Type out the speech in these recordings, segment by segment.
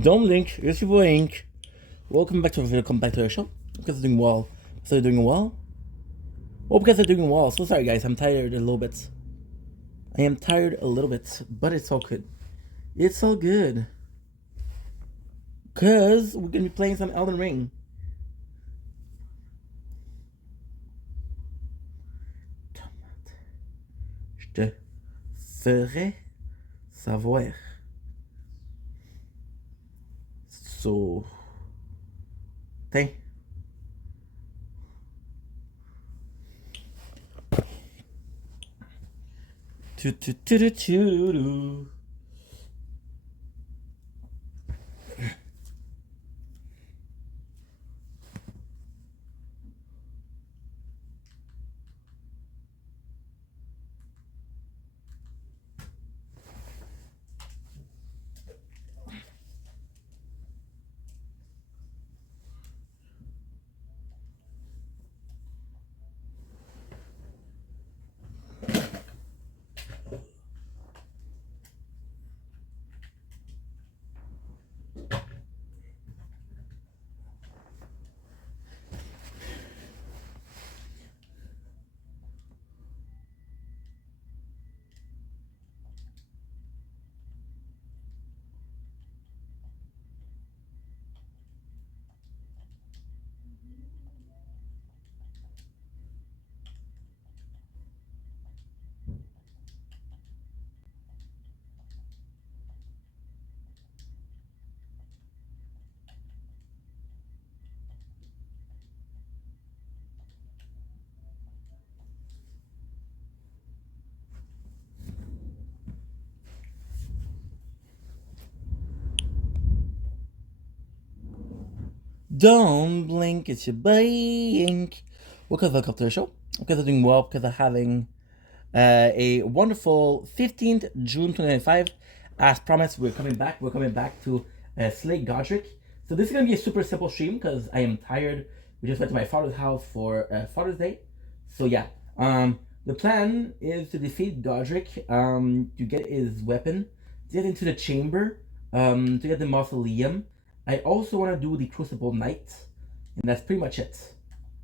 Don't Link, it's your boy Ink. Welcome back to our show. Because I'm doing well. So you're doing well? Well, because I'm doing well. So sorry guys, I'm tired a little bit. I am tired a little bit, but it's all good. It's all good. Cause we're gonna be playing some Elden Ring. Je te ferai savoir. So, tem. Tu. Don't blink, it's your boy Ink. Welcome to the show. Because I'm doing well, because I'm having a wonderful 15th June 2025. As promised, we're coming back. We're coming back to Slay Godric. So this is going to be a super simple stream because I am tired. We just went to my father's house for Father's Day. So yeah, the plan is to defeat Godric, to get his weapon, to get into the chamber, to get the mausoleum. I also want to do the Crucible Knight, and that's pretty much it.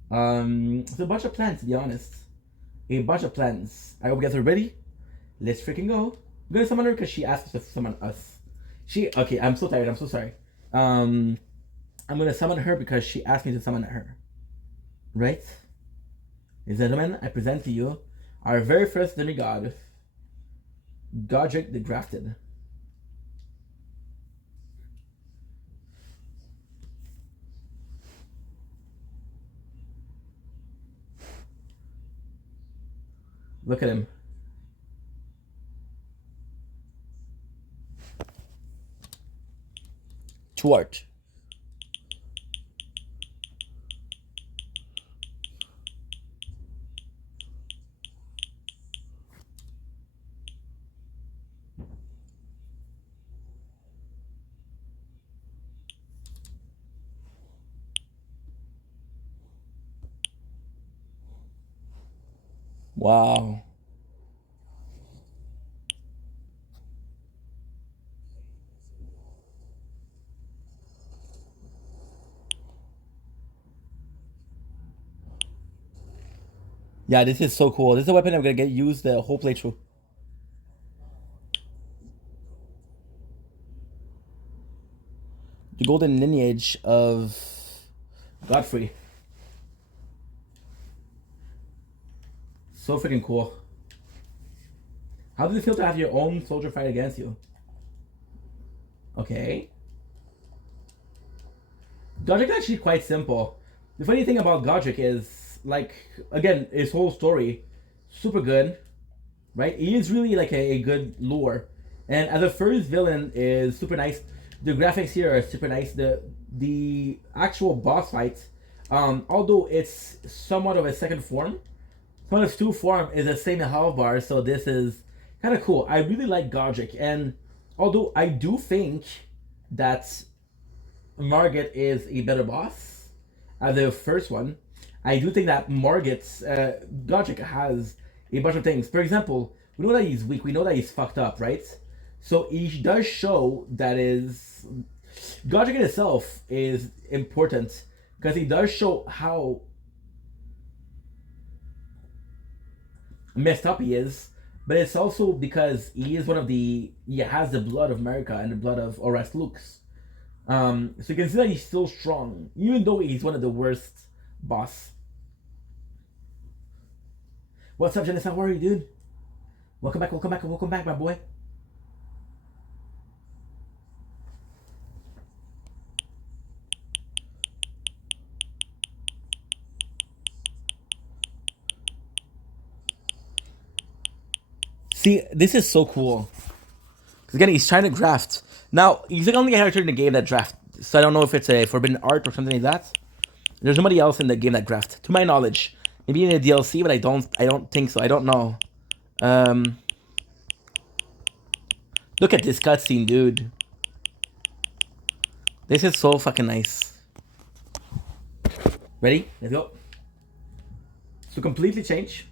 It's a bunch of plans, to be honest. A bunch of plans. I hope you guys are ready. Let's freaking go. I'm gonna summon her because she asked us to summon us. Okay, I'm so tired, I'm so sorry. I'm gonna summon her because she asked me to summon her. Right? Ladies and gentlemen, I present to you our very first demigod, Godric the Grafted. Look at him. Twart. Wow. Yeah, this is so cool. This is a weapon I'm gonna get used the whole playthrough. The golden lineage of Godfrey. So freaking cool. How does it feel to have your own soldier fight against you? Okay. Godric is actually quite simple. The funny thing about Godric is, like, again, his whole story, super good, right? He is really like a good lore. And as a first villain is super nice. The graphics here are super nice. The actual boss fight, although it's somewhat of a second form, One of Two form is the same health bar, so this is kind of cool. I really like Godric, and although I do think that Margit is a better boss as the first one, I do think that Margit's Godric has a bunch of things. For example, we know that he's weak. We know that he's fucked up, right? So he does show that is Godric in itself is important because he does show how messed up he is, but it's also because he is one of the he has the blood of America and the blood of Oras Lux. So you can see that he's still strong, even though he's one of the worst boss. What's up, Genesis? How are you, dude? Welcome back, welcome back, welcome back, my boy. See, this is so cool. Because again, he's trying to draft. Now, he's the only character in the game that draft. So I don't know if it's a forbidden art or something like that. There's nobody else in the game that draft, to my knowledge. Maybe in the DLC, but I don't think so. I don't know. Look at this cutscene, dude. This is so fucking nice. Ready? Let's go. So completely change.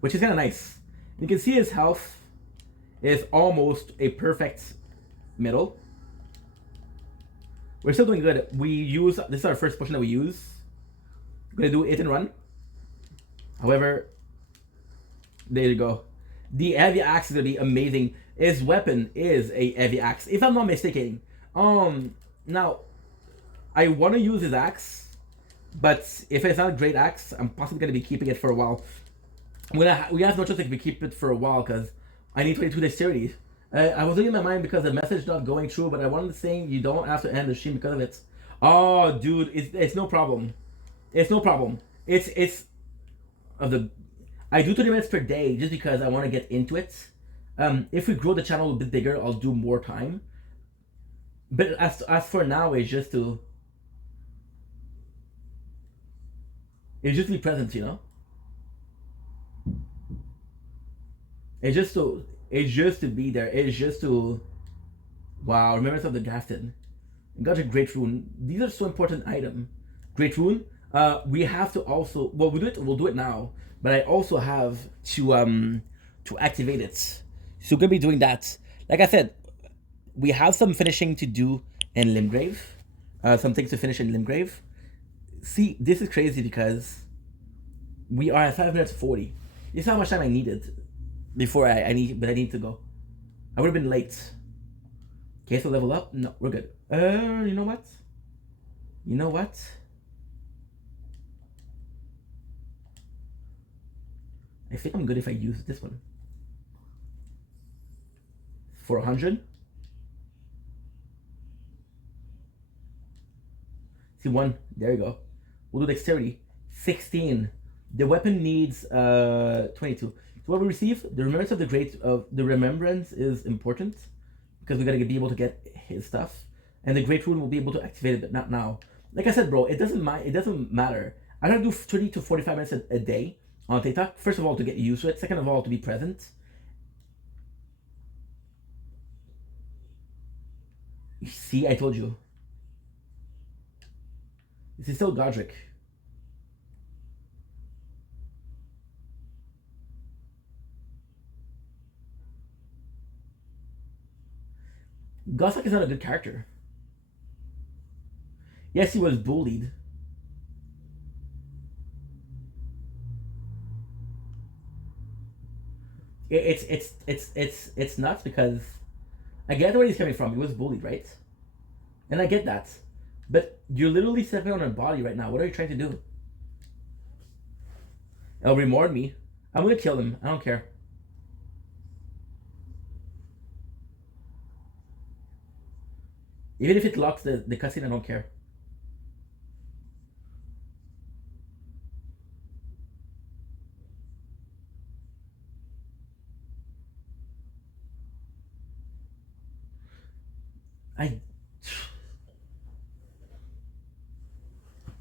Which is kind of nice. You can see his health is almost a perfect middle. We're still doing good. We use, this is our first potion that we use. We're gonna do it and run. However, there you go. The heavy axe is gonna be amazing. His weapon is a heavy axe, if I'm not mistaken. Now, I want to use his axe, but if it's not a great axe, I'm possibly gonna be keeping it for a while. We have no choice to keep it for a while because I need 22 dexterity. I was losing my mind because the message not going through, but I wanted to say you don't have to end the stream because of it. Oh, dude, it's no problem. It's no problem. It's of the. I do 20 minutes per day just because I want to get into it. If we grow the channel a bit bigger, I'll do more time. But as for now, it's just to be present, you know. It's just to be there. It's just to, wow, Remembrance of the Drafted. Got a Great Rune. These are so important item. Great Rune. We have to also, well, we'll do it now, but I also have to activate it. So we're gonna be doing that. Like I said, we have some finishing to do in Limgrave. Some things to finish in Limgrave. See, this is crazy because we are at 5 minutes 40. This is how much time I needed before I need to go. I would have been late. Okay, so level up? No, we're good. You know what? You know what? I think I'm good if I use this one. For 100. See, 1. There you go. We'll do dexterity. 16. The weapon needs 22. So what we receive, the remembrance of the remembrance is important because we gotta be able to get his stuff, and the great rune will be able to activate it, but not now. Like I said, bro, it doesn't matter. I gotta do 30 to 45 minutes a day on TikTok. First of all, to get used to it. Second of all, to be present. See, I told you. This is still Godric. Gosak is not a good character. Yes, he was bullied. It's nuts because I get where he's coming from. He was bullied, right? And I get that. But you're literally stepping on her body right now. What are you trying to do? It'll reward me. I'm gonna kill him. I don't care. Even if it locks the cutscene, I don't care.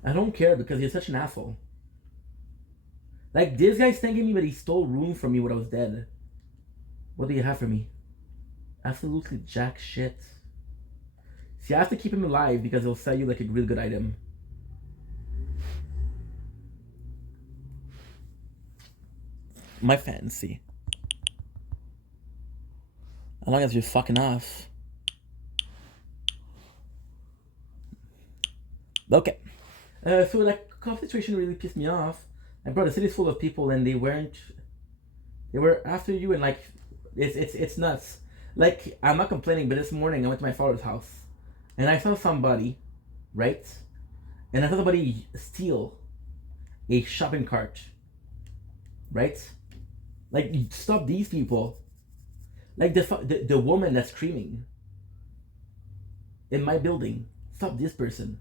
I don't care because he's such an asshole. Like, this guy's thanking me, but he stole rune from me when I was dead. What do you have for me? Absolutely jack shit. See, I have to keep him alive because he'll sell you like a real good item. My fancy. As long as you're fucking off. Okay. So that cop situation really pissed me off. And bro, the city's full of people and they were after you and like it's nuts. Like I'm not complaining, but this morning I went to my father's house and I saw somebody, right? And I saw somebody steal a shopping cart, right? Like stop these people. Like the woman that's screaming in my building. Stop this person.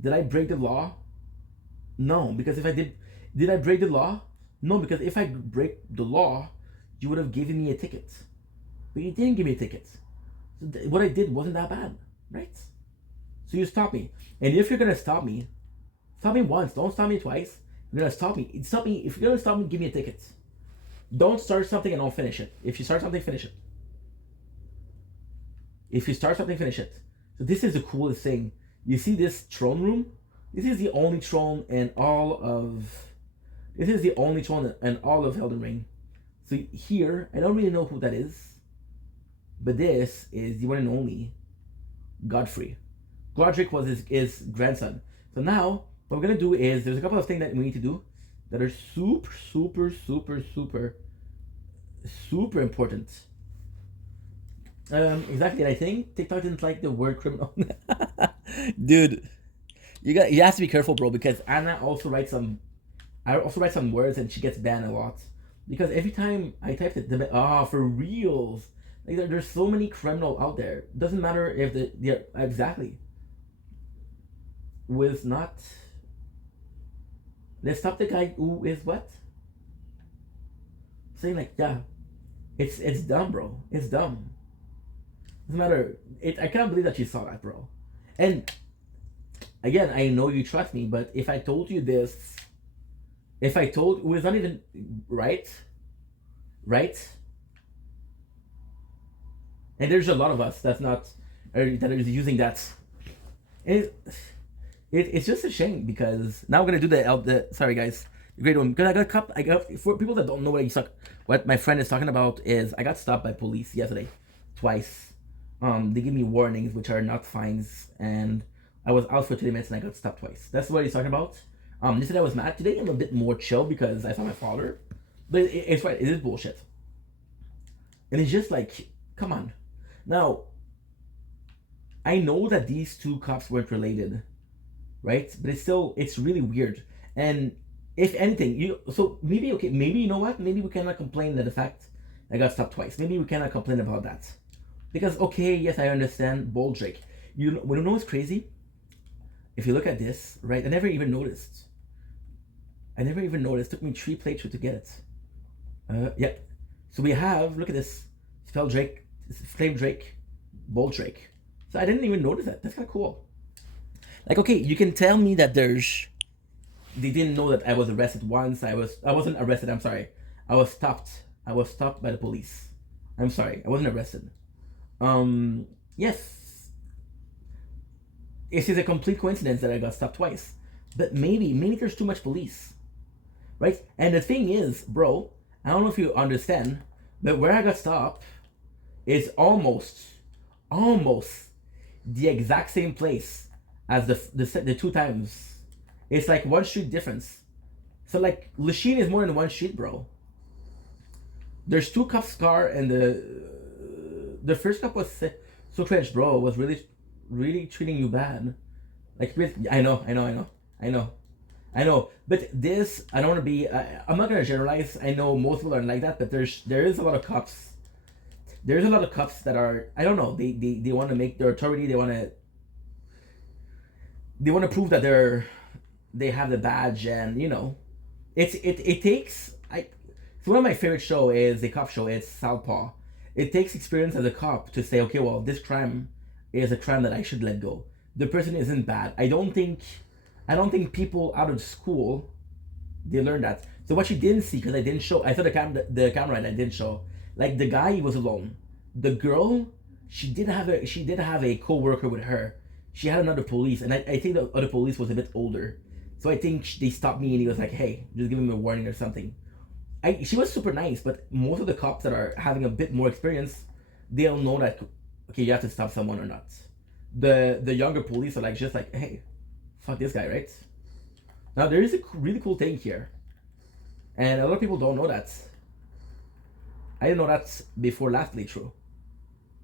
Did I break the law? No, because if I did I break the law? No, because if I break the law, you would have given me a ticket. But you didn't give me a ticket. So what I did wasn't that bad, right? So you stop me. And if you're gonna stop me once. Don't stop me twice. You're gonna stop me. Stop me. If you're gonna stop me, give me a ticket. Don't start something and don't finish it. If you start something, finish it. If you start something, finish it. So this is the coolest thing. You see this throne room? This is the only throne in all of. This is the only throne in all of Elden Ring. So here, I don't really know who that is, but this is the one and only Godfrey. Godric was his grandson. So now, what we're gonna do is there's a couple of things that we need to do that are super, super, super, super, super important. Exactly. And I think TikTok didn't like the word criminal. Dude, you have to be careful, bro, because Anna also writes some. I also write some words and she gets banned a lot because every time I type it, for reals. Like there's so many criminal out there. Doesn't matter if they're exactly. Was not. Let's stop the guy who is what? Saying like yeah, it's dumb, bro. It's dumb. Doesn't matter. I can't believe that you saw that, bro. And again, I know you trust me, but if I told you this, if I told it was not even right, and there's a lot of us that's not that is using that. It's just a shame because now I'm gonna do the sorry guys, the great one, because I got for people that don't know what my friend is talking about is I got stopped by police yesterday, twice. They give me warnings which are not fines, and I was out for 30 minutes and I got stopped twice. That's what he's talking about. Yesterday I was mad. Today I'm a bit more chill because I saw my father, but it's right. It is bullshit, and it's just like, come on. Now, I know that these two cops weren't related, right? But it's really weird. And if anything, so maybe okay, maybe you know what? Maybe we cannot complain that the fact I got stopped twice. Maybe we cannot complain about that, because okay, yes, I understand Boldrick. You know what's crazy? If you look at this, right? I never even noticed. It took me 3 playthroughs to get it. Yep. So we have, look at this. Spell Drake, Flame Drake, Bold Drake. So I didn't even notice that. That's kind of cool. Like, okay, you can tell me that they didn't know that I was arrested once. I wasn't arrested, I'm sorry. I was stopped by the police. I'm sorry, I wasn't arrested. Yes. It is a complete coincidence that I got stopped twice. But maybe there's too much police. Right? And the thing is, bro, I don't know if you understand, but where I got stopped is almost the exact same place as the 2 times. It's like 1 street difference. So like Lachine is more than 1 street, bro. There's 2 cops car, and the first cop was so cringe, bro. Was really treating you bad. Like I know, but this I don't want to be. I'm not gonna generalize. I know most people aren't like that, but there is a lot of cops. There's a lot of cops that are, I don't know. They want to make their authority. They want to prove that they have the badge, and it takes. One of my favorite show is the cop show. It's Southpaw. It takes experience as a cop to say, okay, well, this crime is a crime that I should let go. The person isn't bad. I don't think people out of school, they learn that. So what you didn't see, because I didn't show, I saw the camera and I didn't show. Like the guy, he was alone. The girl, she did have a co-worker with her. She had another police, and I think the other police was a bit older. So I think they stopped me and he was like, hey, just give him a warning or something. She was super nice, but most of the cops that are having a bit more experience, they don't know that, okay, you have to stop someone or not. The younger police are like, just like, hey, Fuck this guy, right? Now there is a really cool thing here, and a lot of people don't know that. I didn't know that before last playthrough,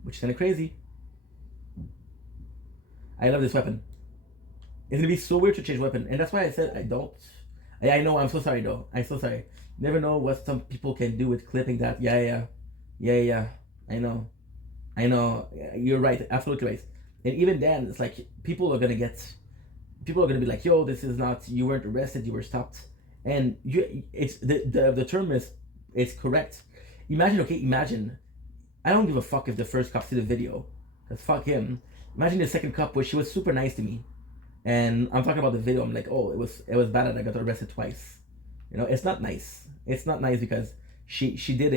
which is kind of crazy. I love this weapon. It's gonna be so weird to change weapon, and that's why I said I don't. I know. I'm so sorry though. I'm so sorry. Never know what some people can do with clipping that. Yeah. I know. You're right. Absolutely right. And even then, it's like people are gonna be like, "Yo, this is not. You weren't arrested. You were stopped." And it's the term is it's correct. Imagine. I don't give a fuck if the first cop see the video, cause fuck him. Imagine the second cop where she was super nice to me, and I'm talking about the video. I'm like, oh, it was bad that I got arrested twice. It's not nice. It's not nice because she did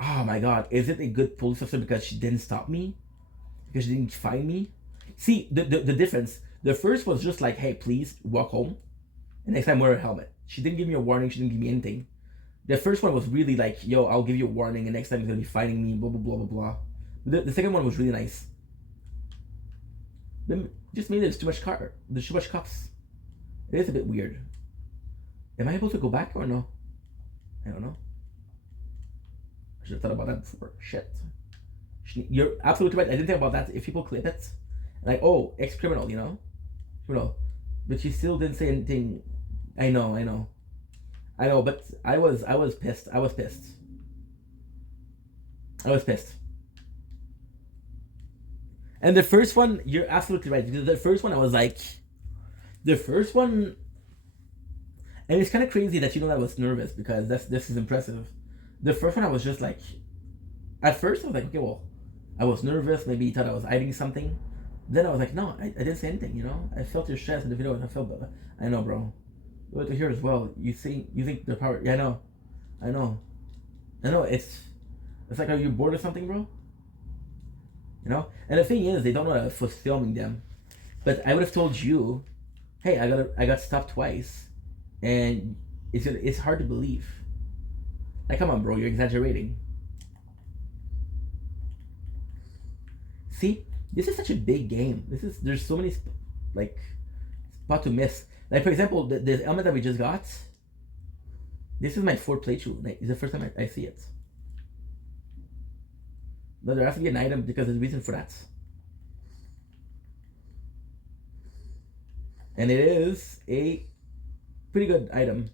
oh my god, is it a good police officer because she didn't stop me? Because she didn't find me? See, the difference. The first was just like, hey, please walk home. And next time wear a helmet. She didn't give me a warning. She didn't give me anything. The first one was really like, yo, I'll give you a warning and next time he's going to be fighting me, blah, blah, blah, blah, blah. The second one was really nice. Just maybe there's too much cops. It is a bit weird. Am I able to go back or no? I don't know. I should have thought about that before. Shit. You're absolutely right. I didn't think about that. If people clip it, like, oh, ex-criminal, criminal, but she still didn't say anything. I know, but I was pissed. I was pissed. And the first one, you're absolutely right. The first one, I was like, and it's kind of crazy that I was nervous because this is impressive. The first one, I was just like, at first I was like, okay, well, I was nervous. Maybe he thought I was hiding something. Then I was like, no, I didn't say anything. I felt your stress in the video, and I felt better. I know, bro. You have to hear as well. You think the power? Yeah, I know. It's like, are you bored or something, bro? And the thing is, they don't know that I was filming them. But I would have told you, hey, I got stopped twice, and it's hard to believe. Like, come on, bro, you're exaggerating. See, this is such a big game. There's so many spot to miss. Like, for example, the helmet that we just got. This is my fourth playthrough. It's the first time I see it. But there has to be an item because there's a reason for that. And it is a pretty good item.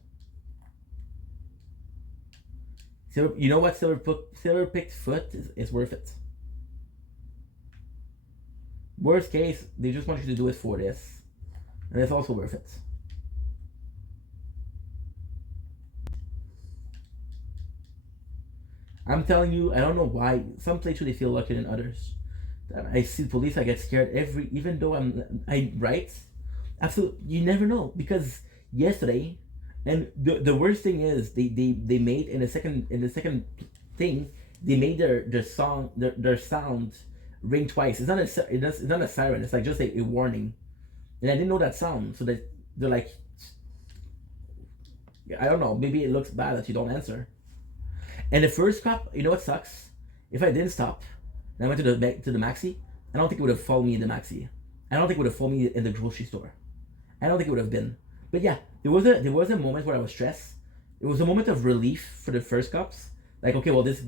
You know what? Silver picked foot is worth it. Worst case, they just want you to do it for this. And it's also worth it. I'm telling you, I don't know why. Some playthroughs they feel luckier than others. I see police, I get scared even though I right? Absolutely, you never know. Because yesterday, and the worst thing is they made in the second thing, they made their sound ring twice. It's not a siren. It's like just a warning, and I didn't know that sound. So they're like, I don't know. Maybe it looks bad that you don't answer. And the first cop, you know what sucks? If I didn't stop, and I went to the Maxi, I don't think it would have followed me in the Maxi. I don't think it would have followed me in the grocery store. I don't think it would have been. But yeah, there was a moment where I was stressed. It was a moment of relief for the first cops. Like, okay, well, this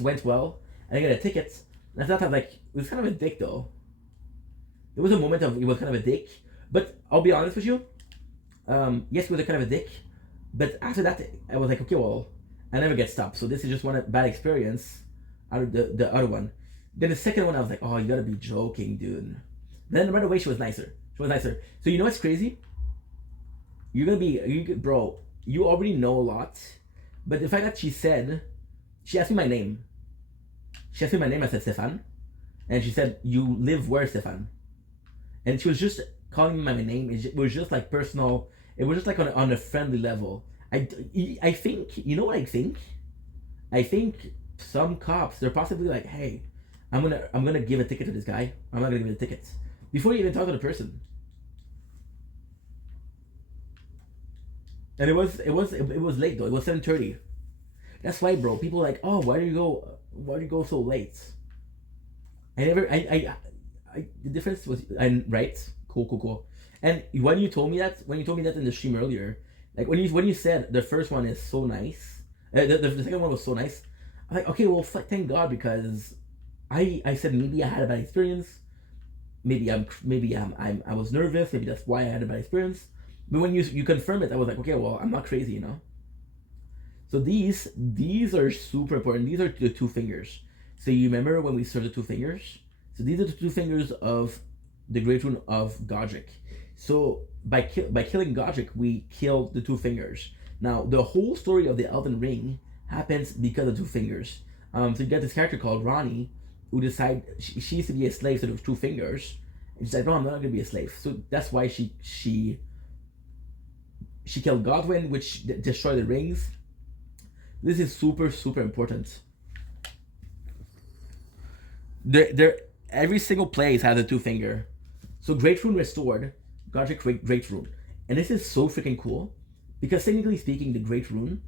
went well, and I got a ticket. And I thought, it was kind of a dick though. There was a moment of it was kind of a dick, but I'll be honest with you. Yes, it was a kind of a dick, but after that, I was like, okay, well, I never get stopped, so this is just one bad experience out of the other one. Then the second one, I was like, oh, you gotta be joking, dude. Then right away, she was nicer. So you know what's crazy? Bro, you already know a lot, but the fact that she asked me my name. She asked me my name, I said Stefan. And she said, you live where, Stefan? And she was just calling me my name. It was just like personal. It was just like on a friendly level. I think, you know what I think? I think some cops, they're possibly like, hey, I'm gonna give a ticket to this guy. I'm not gonna give him a ticket. Before you even talk to the person. And it was late though. It was 7:30. That's why, bro. People are like, oh, why do you go so late? The difference was, I'm right. Cool, cool, cool. And when you told me that in the stream earlier, like when you said the first one is so nice, the second one was so nice. I'm like, okay, well, thank God, because I said maybe I had a bad experience. Maybe I was nervous. Maybe that's why I had a bad experience. But when you confirm it, I was like, okay, well, I'm not crazy, you know. So these are super important. These are the two fingers. So you remember when we served the two fingers? So these are the two fingers of the Great Rune of Godric. So by killing Godric, we killed the two fingers. Now the whole story of the Elden Ring happens because of two fingers. So you get this character called Ronnie, who decide she used to be a slave to the two fingers, and she's like, no, I'm not gonna be a slave. So that's why she killed Godwyn, which destroyed the rings. This is super super important. There every single place has a two finger. So Great Rune restored, Godric Great Rune, and this is so freaking cool, because technically speaking, the Great Rune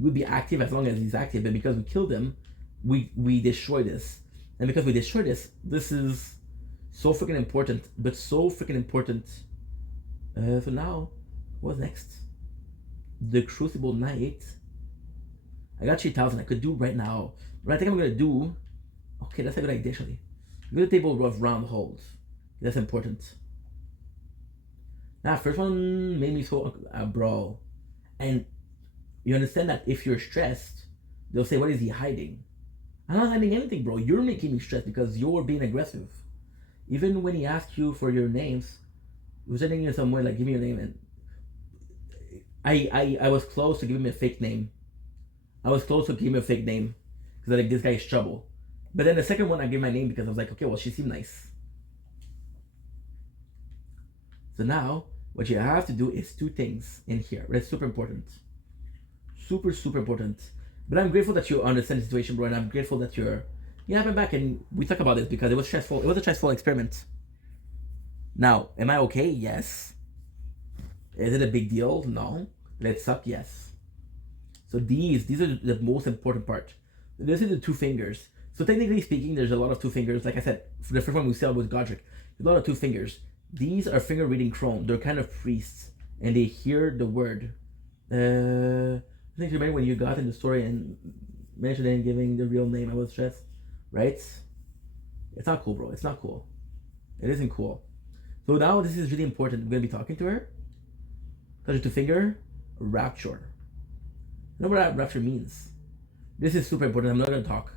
would be active as long as he's active, but because we killed him, we destroy this, and because we destroy this, this is so freaking important, but so freaking important. So now, what's next? The Crucible Knight. I got 3,000. I could do right now. What I think I'm gonna do. Okay, that's a good idea actually. Go to the table of round holds. That's important. Now, first one made me so bro, and you understand that if you're stressed, they'll say, "What is he hiding?" I'm not hiding anything, bro. You're making me stressed because you're being aggressive. Even when he asked you for your names, he was sending you somewhere like, "Give me your name," and I was close to giving him a fake name. I was close to giving him a fake name because like this guy is trouble. But then the second one, I gave my name because I was like, okay, well, she seemed nice. So now, what you have to do is two things in here. That's super important. Super, super important. But I'm grateful that you understand the situation, bro, and I'm grateful that you have been back and we talk about this because it was stressful. It was a stressful experiment. Now, am I okay? Yes. Is it a big deal? No. Did it suck? Yes. So these are the most important part. This is the two fingers. So technically speaking, there's a lot of two fingers. Like I said, for the first one we saw with Godric, a lot of two fingers. These are finger reading crone. They're kind of priests, and they hear the word. I think you remember when you got in the story and mentioned and giving the real name. I was stressed, right? It's not cool, bro. It's not cool. It isn't cool. So now this is really important. I'm gonna be talking to her. Touch her two finger, rapture. You know what that rapture means? This is super important. I'm not gonna talk.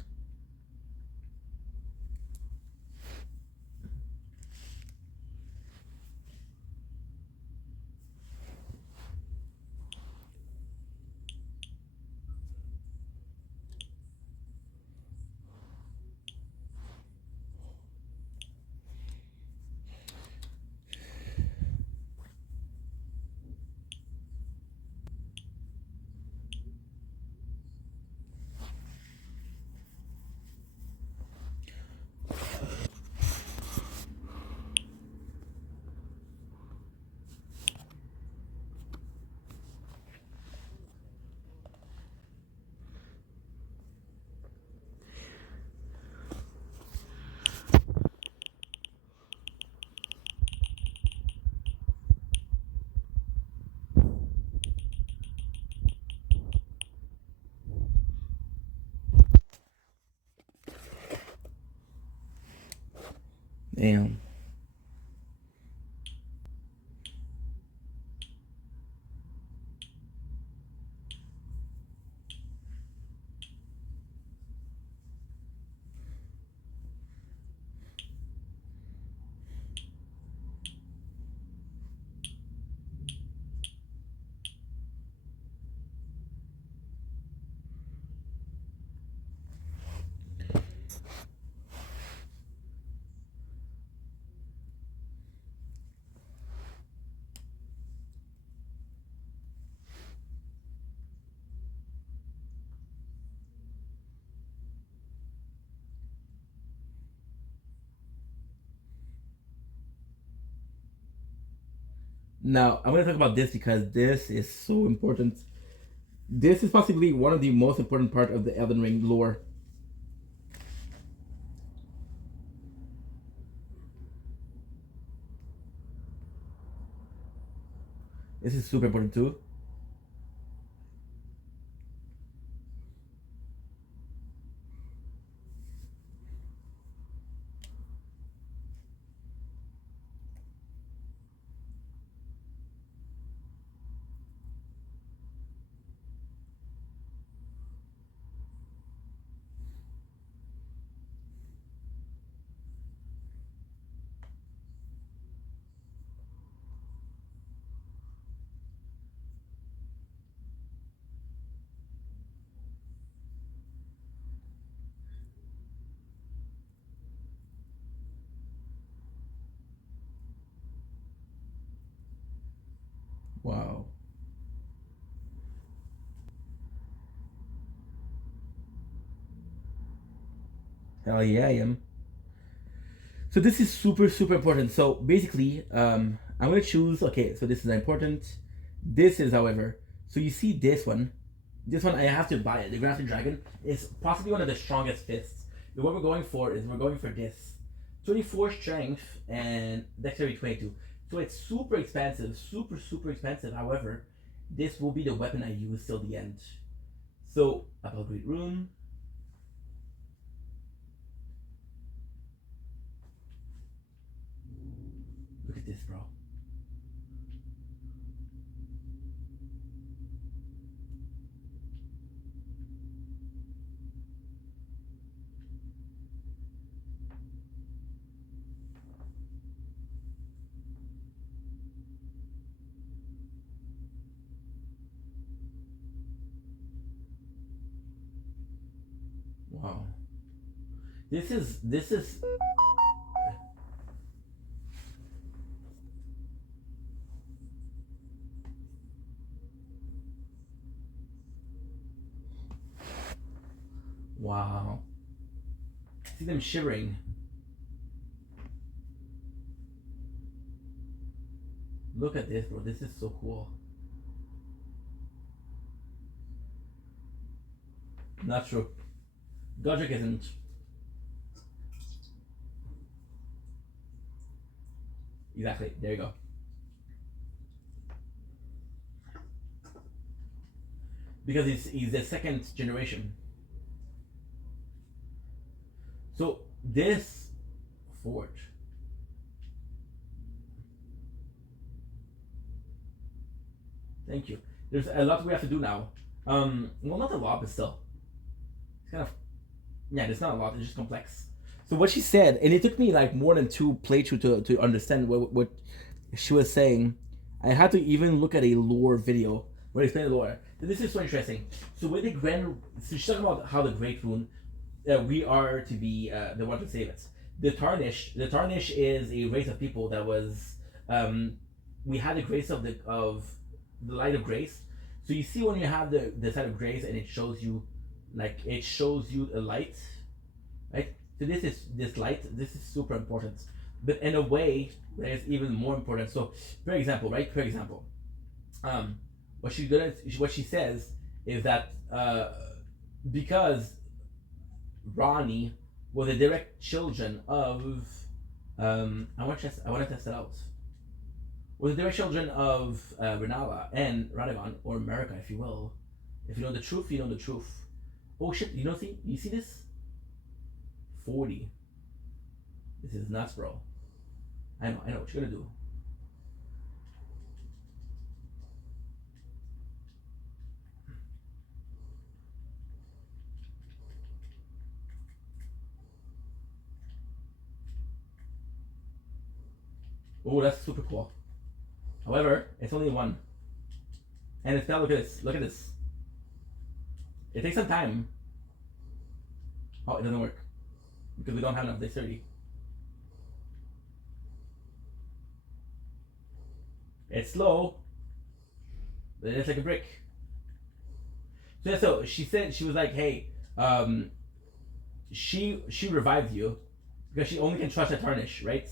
Damn. Now I'm gonna talk about this because this is so important. This is possibly one of the most important part of the Elden Ring lore. This is super important too. Wow. Hell yeah, I am. So this is super super important. So basically, I'm gonna choose. Okay, so this is important. This is, however, so you see this one. This one I have to buy it. The Grafted Dragon is possibly one of the strongest fists. But what we're going for is we're going for this, 24 strength and dexterity 22. So it's super expensive, super super expensive. However, this will be the weapon I use till the end. So about Great Rune. Look at this, bro. Wow. This is wow. See them shivering. Look at this, bro. This is so cool. Not true. Godric isn't. Exactly. There you go. Because he's the second generation. So this forge. Thank you. There's a lot we have to do now. Well, not a lot, but still, it's kind of, yeah. There's not a lot. It's just complex. So what she said, and it took me like more than two playthrough to understand what she was saying. I had to even look at a lore video where they explain the lore. This is so interesting. So with the Grand, so she's talking about how the Great Rune, we are to be the one to save it. The Tarnish is a race of people that was, we had the grace of the light of grace. So you see when you have the side of grace and it shows you, like it shows you a light, right? So this light. This is super important, but in a way that is even more important. So, for example, right? For example, what she says is that because Ranni was a direct children of I want to test it out. Was a direct children of Rennala and Radagon, or America, if you will. If you know the truth, you know the truth. Oh shit! You see this? 40. This is nuts, bro. I know what you're gonna do. Oh, that's super cool. However, it's only one. And it's now, look at this. Look at this. It takes some time. Oh, it doesn't work. Because we don't have enough dexterity. It's slow, but it's like a brick. So yeah, so she said, she was like, hey, she revived you because she only can trust a Tarnish, right?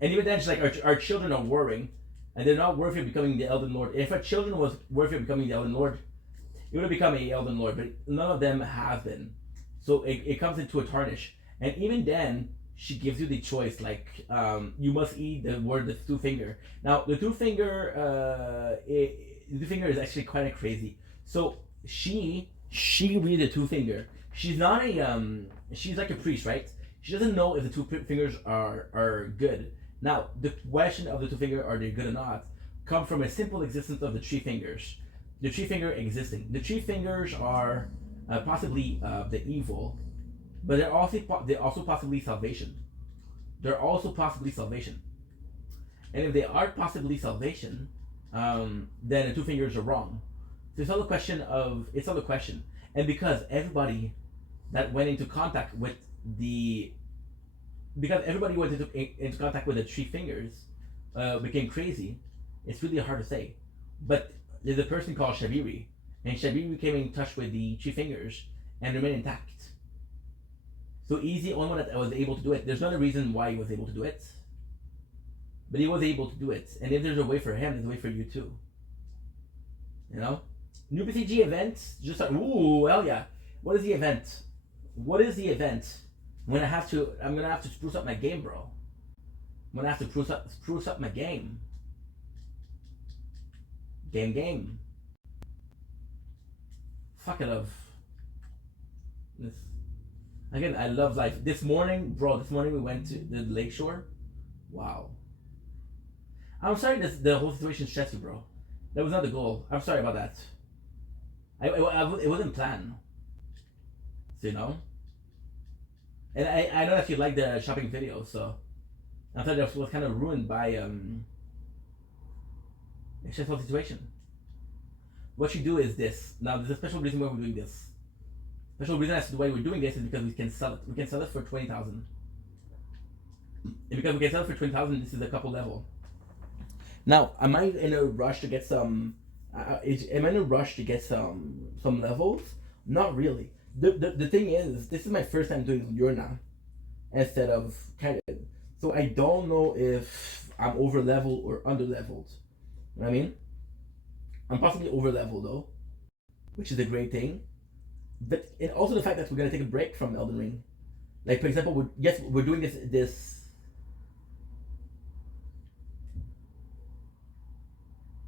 And even then, she's like, our children are warring, and they're not worthy of becoming the Elden Lord. If our children was worthy of becoming the Elden Lord, it would have become a Elden Lord, but none of them have been. So it comes into a Tarnish. And even then, she gives you the choice, like, you must eat the word the two finger. Now the two finger, the two finger is actually kind of crazy. So she read the two finger. She's not a she's like a priest, right? She doesn't know if the two fingers are good. Now the question of the two finger, are they good or not, come from a simple existence of the three fingers. The three finger existing. The three fingers are possibly the evil, but they're also possibly salvation. They're also possibly salvation. And if they are possibly salvation, then the two fingers are wrong. So it's all a question of it's all a question. And because everybody that went into contact with the because everybody went into contact with the three fingers became crazy, it's really hard to say. But there's a person called Shabiri, and Shabiri came in touch with the three fingers and remained intact. So he's the only one that was able to do it. There's not a reason why he was able to do it, but he was able to do it. And if there's a way for him, there's a way for you too. You know? New BCG event, just like, ooh, hell yeah. What is the event? What is the event? I'm gonna have to spruce up my game, bro. I'm gonna have to spruce up my game. Game. Fuck it up. This again, I love life. This morning we went to the lakeshore. Wow. I'm sorry the whole situation stressed you, bro. That was not the goal. I'm sorry about that. It wasn't planned. So, you know? And I know that you like the shopping video, so I thought that was kind of ruined by a stressful situation. What you do is this. Now, there's a special reason why we're doing this. Special reason as to why we're doing this is because we can sell it. We can sell it for 20,000. And because we can sell it for 20,000, this is a couple level. Now, am I in a rush to get some? Am I in a rush to get some levels? Not really. The thing is, this is my first time doing Yurna instead of Kaiden. So I don't know if I'm over leveled or under leveled. You know what I mean? I'm possibly over leveled though, which is a great thing. But and also the fact that we're gonna take a break from Elden Ring. Like for example, we're doing this.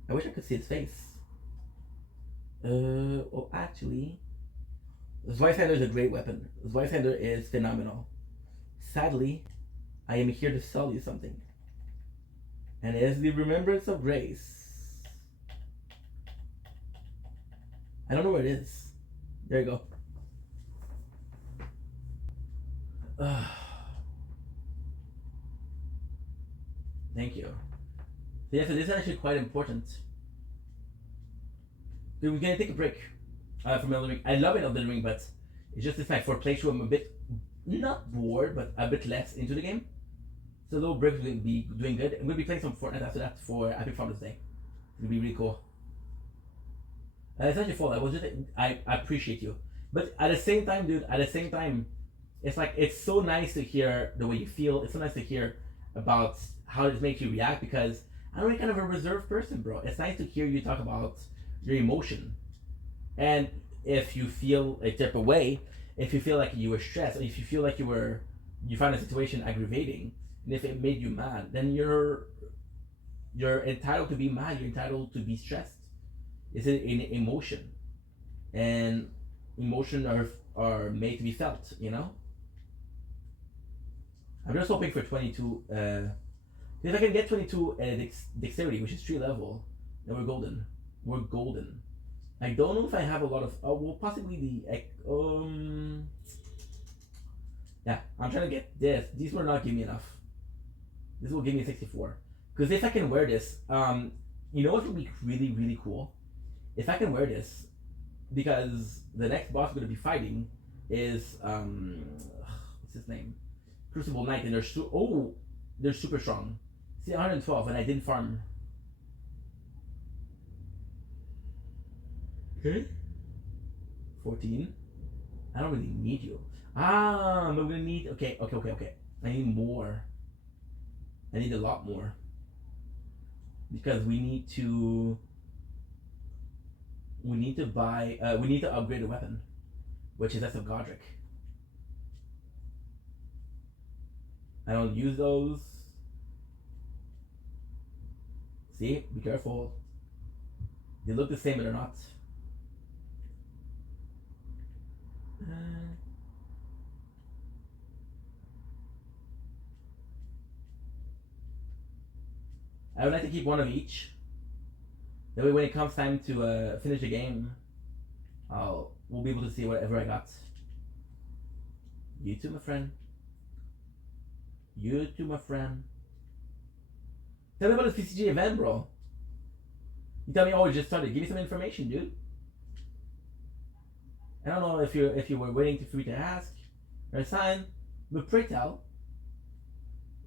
I wish I could see his face. Oh, actually, Zweihander is a great weapon. Zweihander is phenomenal. Sadly, I am here to sell you something. And it is the Remembrance of Grace. I don't know where it is. There you go. Thank you. So yeah, so this is actually quite important. We're gonna take a break from Elden Ring. I love Elden Ring, but it's just the fact for playthrough I'm a bit not bored, but a bit less into the game. So a little break will be doing good. I'm gonna be playing some Fortnite after that for Epic Founders Day. It'll be really cool. It's not your fault. I appreciate you, but at the same time, dude. At the same time, it's like it's so nice to hear the way you feel. It's so nice to hear about how it makes you react because I'm really kind of a reserved person, bro. It's nice to hear you talk about your emotion, and if you feel a type of way, if you feel like you were stressed, or if you feel like you found a situation aggravating, and if it made you mad, then you're entitled to be mad. You're entitled to be stressed. It's an emotion, and emotion are made to be felt. You know. I'm just hoping for 22. If I can get 22 dexterity, which is 3 level, then we're golden. We're golden. I don't know if I have a lot of. Well, possibly the. Yeah, I'm trying to get this. These will not give me enough. This will give me 64. Because if I can wear this, you know what would be really, really cool? If I can wear this, because the next boss we're going to be fighting is. What's his name? Crucible Knight, and they're super strong. See, 112, and I didn't farm. Okay. 14. I don't really need you. I'm gonna need. Okay. I need more. I need a lot more. Because we need to. We need to buy. We need to upgrade a weapon, which is that of Godric. I don't use those. See, be careful. They look the same, but they're not. I would like to keep one of each. That way, when it comes time to finish the game, we'll be able to see whatever I got. You too, my friend. You too, my friend. Tell me about this PCG event, bro. You tell me, oh, it just started. Give me some information, dude. I don't know if you were waiting for me to ask or assign, but pray tell.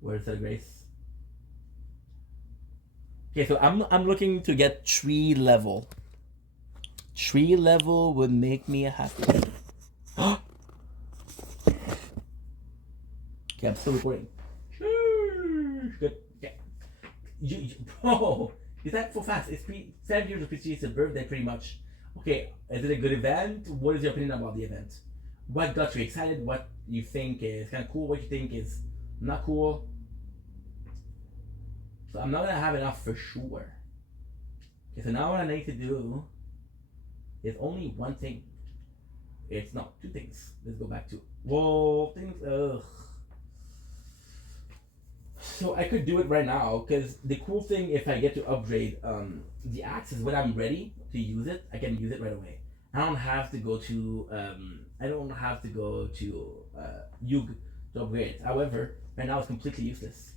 Where's the grace? Okay, so I'm looking to get tree level. Tree level would make me happy. Okay, I'm still recording. Good. Okay. Bro, is that so fast? It's 7 years of PCG. It's a birthday, pretty much. Okay, is it a good event? What is your opinion about the event? What got you excited? What you think is kind of cool? What you think is not cool? So I'm not gonna have enough for sure. Okay, so now what I need to do is only one thing. It's not two things. Let's go back to whoa things. Ugh. So I could do it right now because the cool thing, if I get to upgrade the axe, is when I'm ready to use it, I can use it right away. I don't have to go to Yug to upgrade it. However, right now it's completely useless.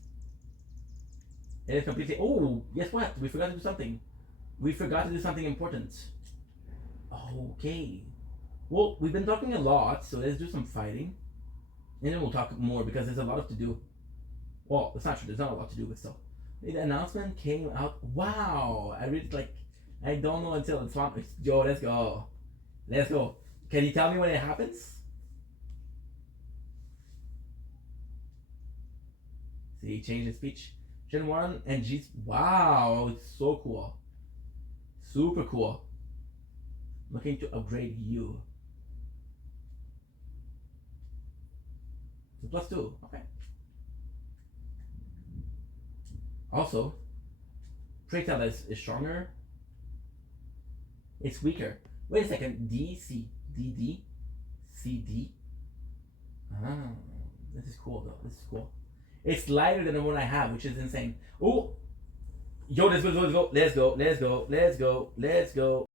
It is completely. Oh, guess what? We forgot to do something. We forgot to do something important. Okay. Well, we've been talking a lot, so let's do some fighting, and then we'll talk more because there's a lot to do. Well, it's not true. There's not a lot to do, but still. The announcement came out. Wow! I really like. I don't know until it's on. Yo, let's go. Let's go. Can you tell me when it happens? See, change the speech. Gen 1 and G. Wow, it's so cool. Super cool. Looking to upgrade you. So +2. Okay. Also, Projectile is stronger. It's weaker. Wait a second. DC. DD. CD. Ah, this is cool though. This is cool. It's lighter than the one I have, which is insane. Oh, yo, let's go, let's go, let's go, let's go, let's go, let's go.